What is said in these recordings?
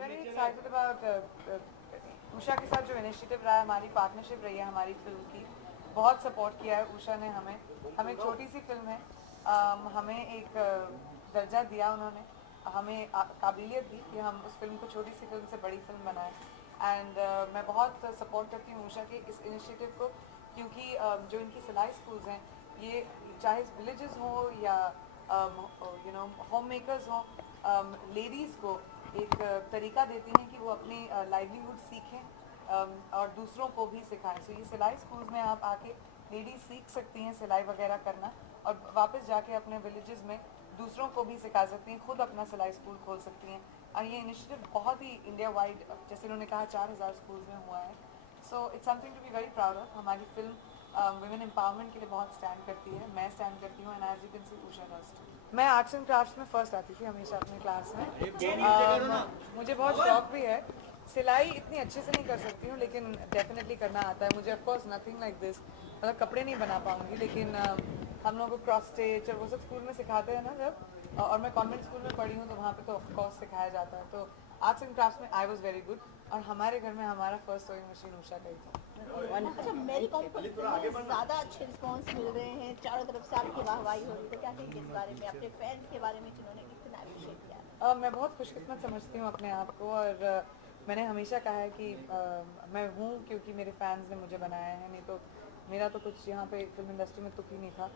very excited about Usha के साथ जो इनिशिएटिव रहा है, हमारी पार्टनरशिप रही है हमारी फिल्म की, बहुत सपोर्ट किया है उषा ने हमें। हम एक छोटी सी फिल्म है, हमें एक दर्जा दिया उन्होंने, हमें काबिलियत दी कि हम उस फिल्म को छोटी सी फिल्म से बड़ी फिल्म बनाएं। एंड मैं बहुत सपोर्ट करती हूँ उषा के इस इनिशिएटिव को, क्योंकि जो इनकी सिलाई स्कूल्स हैं, ये चाहे विलेजेस हो या होम मेकर्स हो, लेडीज़ को एक तरीका देती हैं कि वो अपनी लाइवलीहुड सीखें और दूसरों को भी सिखाएं। सो ये सिलाई स्कूल्स में आप आके लेडीज़ सीख सकती हैं सिलाई वगैरह करना, और वापस जाके अपने विलेजेस में दूसरों को भी सिखा सकती हैं, खुद अपना सिलाई स्कूल खोल सकती हैं। और ये इनिशिएटिव बहुत ही इंडिया वाइड, जैसे उन्होंने कहा, 4000 स्कूल्स में हुआ है। So it's something to be very proud of. हमारी फिल्म वुमेन एम्पावरमेंट के लिए बहुत स्टैंड करती है, मैं स्टैंड करती हूँ, and as you can see Usha does too. मैं आर्ट्स एंड क्राफ्ट्स में फर्स्ट आती थी हमेशा अपने क्लास में। मुझे बहुत शौक भी है। सिलाई इतनी अच्छे से नहीं कर सकती हूँ, लेकिन डेफिनेटली करना आता है मुझे। ऑफकोर्स नथिंग लाइक दिस, मतलब कपड़े नहीं बना पाऊंगी, लेकिन हम लोगों को क्रॉस स्टिच और वो सब स्कूल में सिखाते हैं ना जब, और मैं कॉन्वेंट स्कूल में पढ़ी हूँ तो वहाँ पे तो ऑफकोर्स सिखाया जाता है। तो आर्ट्स एंड क्राफ्ट्स में आई वॉज वेरी गुड, और हमारे घर में हमारा फर्स्ट सोइंग मशीन उषा का ही था। अच्छा, मेरी कॉम को ज़्यादा अच्छे रिस्पांस मिल रहे हैं, चारों तरफ से आपकी वाहवाही हो रही है, तो क्या कहेंगे इस बारे में, अपने फैंस के बारे में जिन्होंने इतना अप्रिशिएट किया? मैं बहुत खुशकिस्मत समझती हूँ अपने आप को, और मैंने हमेशा कहा है कि मैं हूँ क्योंकि मेरे फैंस ने मुझे बनाया है, नहीं तो मेरा तो कुछ यहाँ पे फिल्म इंडस्ट्री में तुक ही नहीं था।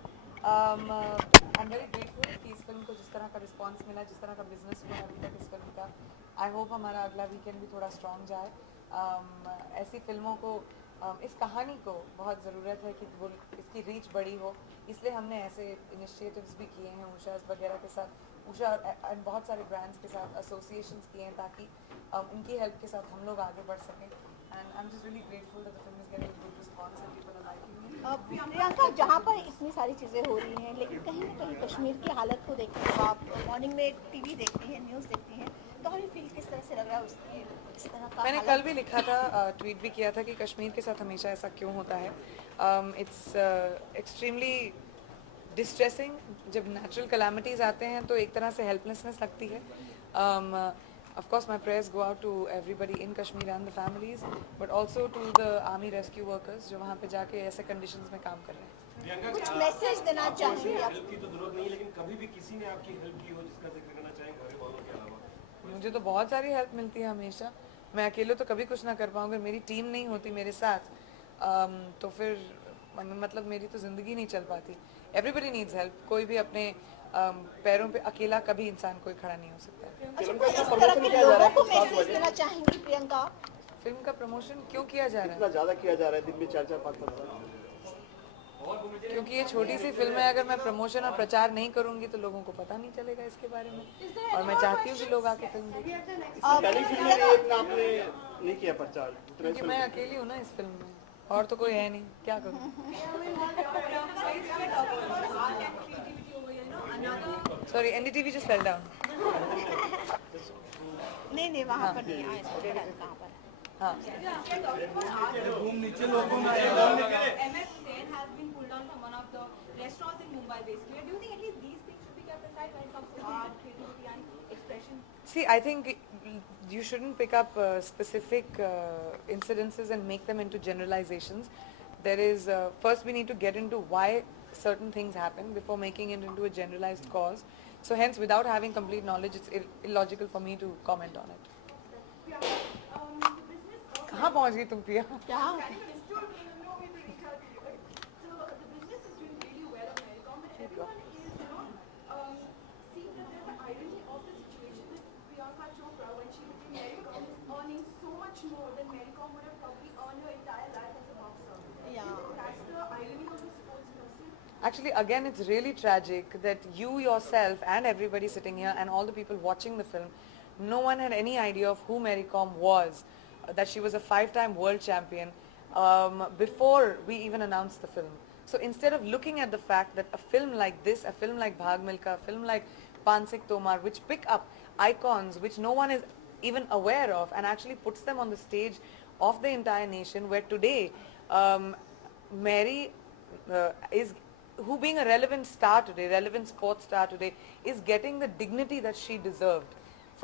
आई एम वेरी ग्रेटफुल कि इस फिल्म को जिस तरह का रिस्पांस मिला, जिस तरह का बिजनेस हुआ अभी तक इस फिल्म का। आई होप हमारा अगला वीकेंड भी थोड़ा स्ट्रॉन्ग जाए। ऐसी फिल्मों को, इस कहानी को बहुत ज़रूरत है कि वो इसकी रीच बड़ी हो, इसलिए हमने ऐसे इनिशिएटिव्स भी किए हैं उषा वगैरह के साथ, उषा एंड बहुत सारे ब्रांड्स के साथ एसोसिएशंस किए हैं, ताकि इनकी हेल्प के साथ हम लोग आगे बढ़ सकें। And I am just really grateful that the film is getting good response and people are liking it. Priyanka, जहाँ पर इतनी सारी चीज़ें हो रही हैं, लेकिन कहीं ना कहीं कश्मीर की हालत को देखते हो आप, मॉर्निंग में टीवी देखती हैं, न्यूज़ देखती हैं, तो हमें फील किस तरह से लग रहा है उसकी इस तरह का मैंने हालत? कल भी लिखा था, ट्वीट भी किया था कि कश्मीर के साथ हमेशा ऐसा क्यों होता है। It's extremely distressing. जब नेचुरल कैलामिटीज़ आते हैं तो एक तरह से हेल्पलेसनेस लगती है। Of course, my prayers go out to everybody in Kashmir and the families, but also to the army rescue workers जो वहाँ पे जाके ऐसे conditions में काम कर रहे हैं। कुछ मैसेज देना चाहेंगे आप? हेल्प की तो जरूरत नहीं है, लेकिन कभी भी किसी ने आपकी हेल्प की हो जिसका जिक्र करना चाहेंगे घरे वालों के अलावा? मुझे तो बहुत सारी हेल्प मिलती है हमेशा। मैं अकेले तो कभी कुछ ना कर पाऊँगी, मेरी टीम नहीं होती मेरे साथ, तो फिर मतलब मेरी तो ज़िंदगी नहीं चल पाती। Everybody needs help. कोई भी अपने पैरों पे अकेला कभी इंसान कोई खड़ा नहीं हो सकता है। अच्छा, कोई इस तरह के लोगों को मैसेज देना चाहेंगी प्रियंका? फिल्म का प्रमोशन क्यों किया जा रहा इतना ज़्यादा किया जा रहा है, दिन में 4-4 5-5 बार? है? क्योंकि ये छोटी सी फिल्म है, अगर मैं प्रमोशन और प्रचार नहीं करूंगी तो लोगों को पता नहीं चलेगा इसके बारे में, और मैं चाहती हूँ कि लोग आके फिल्म देखें, पहली फिल्म में इतना आपने नहीं किया प्रचार, क्योंकि मैं अकेली हूँ ना इस फिल्म में, और तो कोई है नहीं, क्या करूँ। Sorry, NDTV just fell down. नहीं, वहाँ पर नहीं आए, कहाँ पर? हाँ, MS Hussain has been pulled down from one of the restaurants in Mumbai, basically. Do you think at least these things should be kept aside when it comes to art, creativity, and expression? see, I think you shouldn't pick up specific incidences and make them into generalizations. There is, first we need to get into why certain things happen before making it into a generalized cause. So hence, without having complete knowledge, it's illogical for me to comment on it. कहाँ पहुँच गई तुम प्रिया? क्या? Actually, again, it's really tragic that you yourself and everybody sitting here and all the people watching the film, no one had any idea of who Mary Kom was, that she was a 5-time world champion, before we even announced the film. So instead of looking at the fact that a film like this, a film like Bhag Milka, a film like Pansik Tomar, which pick up icons which no one is even aware of and actually puts them on the stage of the entire nation, where today Mary who being a relevant star today, relevant sports star today, is getting the dignity that she deserved.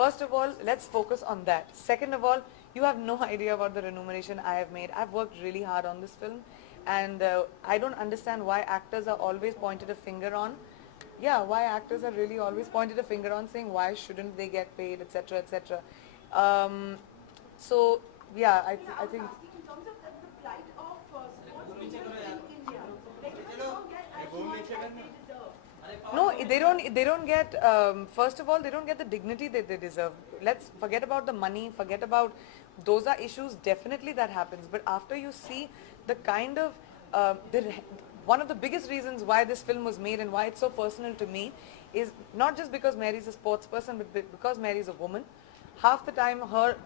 First of all, let's focus on that. Second of all, you have no idea about the remuneration I have made. I've worked really hard on this film, and I don't understand why actors are always pointed a finger on. Yeah, why actors are really always pointed a finger on, saying why shouldn't they get paid, etc., etc. So yeah, I think. In terms of the plight of sports teachers in India, like they don't get as much as they deserve. No, they don't get, first of all, they don't get the dignity that they deserve. Let's forget about the money, forget about, those are issues definitely that happens. But after you see the kind of, one of the biggest reasons why this film was made and why it's so personal to me is not just because Mary's a sports person, but because Mary's a woman. Half the time her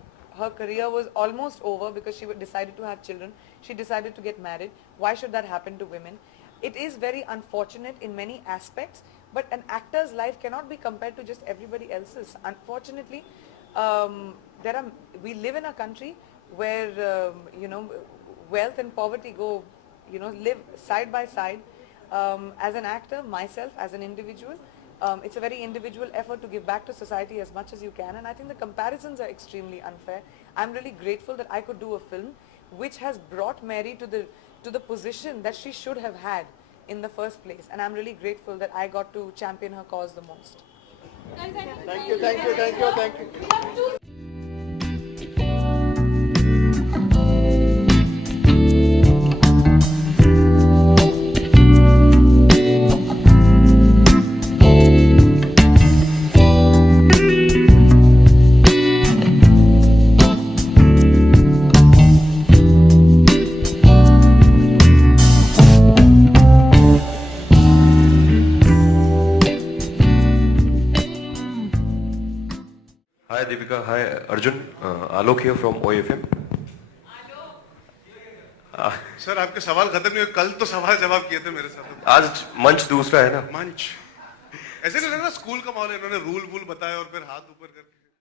career was almost over because she decided to have children. She decided to get married. Why should that happen to women? It is very unfortunate in many aspects, but an actor's life cannot be compared to just everybody else's. Unfortunately, we live in a country where, wealth and poverty go, live side by side. As an actor, myself, as an individual, it's a very individual effort to give back to society as much as you can, and I think the comparisons are extremely unfair. I'm really grateful that I could do a film which has brought Mary to the position that she should have had in the first place, and I'm really grateful that I got to champion her cause the most. Thank you. Hi Deepika, hi Arjun, Alok here from OFM. Sir आपके सवाल खत्म नहीं हुए, कल तो सवाल जवाब किए थे मेरे साथ। आज मंच दूसरा है ना। मंच ऐसे नहीं लग रहा स्कूल का माहौल है, इन्होंने रूल वूल बताया और फिर हाथ ऊपर करके